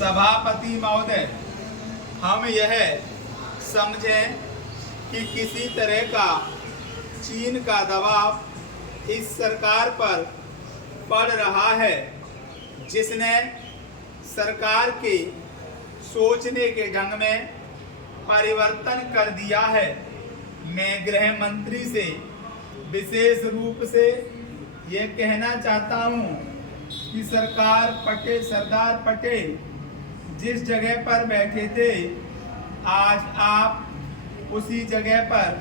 सभापति महोदय, हम यह समझें कि किसी तरह का चीन का दबाव इस सरकार पर पड़ रहा है, जिसने सरकार के सोचने के ढंग में परिवर्तन कर दिया है। मैं गृह मंत्री से विशेष रूप से ये कहना चाहता हूँ कि सरदार पटेल जिस जगह पर बैठे थे, आज आप उसी जगह पर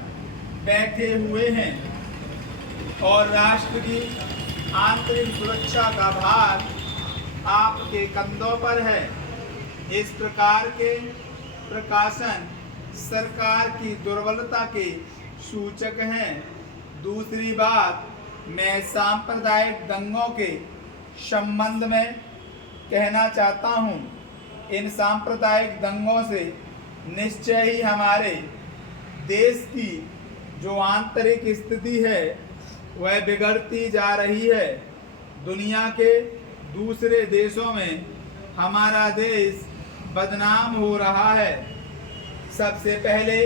बैठे हुए हैं और राष्ट्र की आंतरिक सुरक्षा का भार आपके कंधों पर है। इस प्रकार के प्रकाशन सरकार की दुर्बलता के सूचक हैं। दूसरी बात, मैं सांप्रदायिक दंगों के संबंध में कहना चाहता हूं। इन सांप्रदायिक दंगों से निश्चय ही हमारे देश की जो आंतरिक स्थिति है वह बिगड़ती जा रही है। दुनिया के दूसरे देशों में हमारा देश बदनाम हो रहा है। सबसे पहले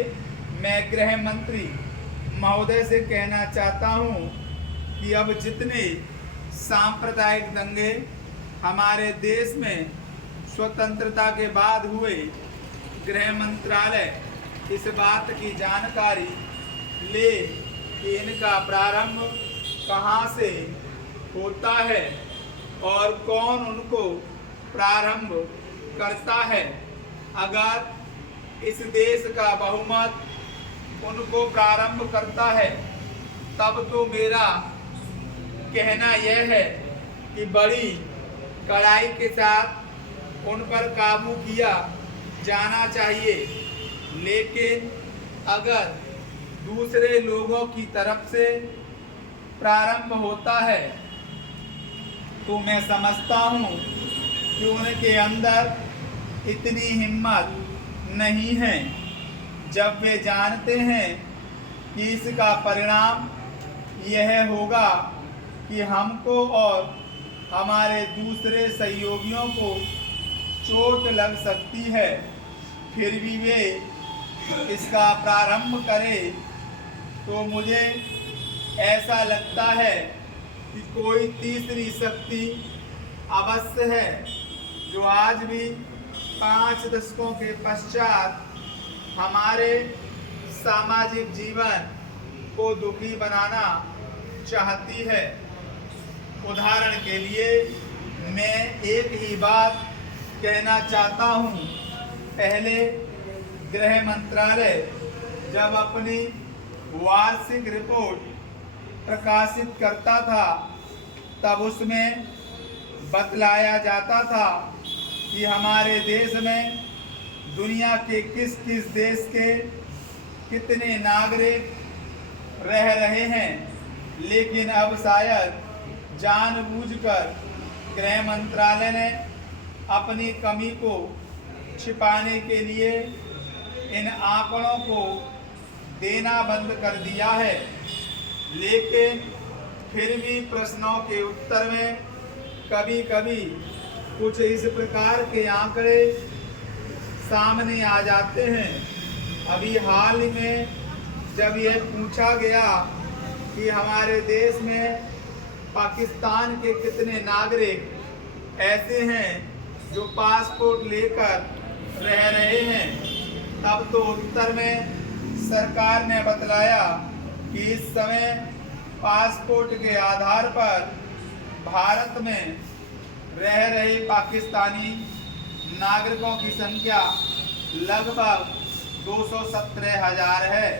मैं गृह मंत्री महोदय से कहना चाहता हूं कि अब जितने सांप्रदायिक दंगे हमारे देश में स्वतंत्रता के बाद हुए, गृह मंत्रालय इस बात की जानकारी ले कि इनका प्रारंभ कहां से होता है और कौन उनको प्रारंभ करता है। अगर इस देश का बहुमत उनको प्रारंभ करता है, तब तो मेरा कहना यह है कि बड़ी कड़ाई के साथ उन पर काबू किया जाना चाहिए। लेकिन अगर दूसरे लोगों की तरफ से प्रारंभ होता है तो मैं समझता हूँ कि उनके अंदर इतनी हिम्मत नहीं है, जब वे जानते हैं कि इसका परिणाम यह होगा कि हमको और हमारे दूसरे सहयोगियों को चोट लग सकती है। फिर भी वे इसका प्रारंभ करें तो मुझे ऐसा लगता है कि कोई तीसरी शक्ति अवश्य है, जो आज भी 5 दशकों के पश्चात हमारे सामाजिक जीवन को दुखी बनाना चाहती है। उदाहरण के लिए मैं एक ही बात कहना चाहता हूँ। पहले गृह मंत्रालय जब अपनी वार्षिक रिपोर्ट प्रकाशित करता था, तब उसमें बतलाया जाता था कि हमारे देश में दुनिया के किस किस देश के कितने नागरिक रह रहे हैं। लेकिन अब शायद जानबूझकर गृह मंत्रालय ने अपनी कमी को छिपाने के लिए इन आंकड़ों को देना बंद कर दिया है। लेकिन फिर भी प्रश्नों के उत्तर में कभी कभी कुछ इस प्रकार के आंकड़े सामने आ जाते हैं। अभी हाल ही में जब यह पूछा गया कि हमारे देश में पाकिस्तान के कितने नागरिक ऐसे हैं जो पासपोर्ट लेकर रह रहे हैं, तब तो उत्तर में सरकार ने बतलाया कि इस समय पासपोर्ट के आधार पर भारत में रह रहे पाकिस्तानी नागरिकों की संख्या लगभग 217,000 है।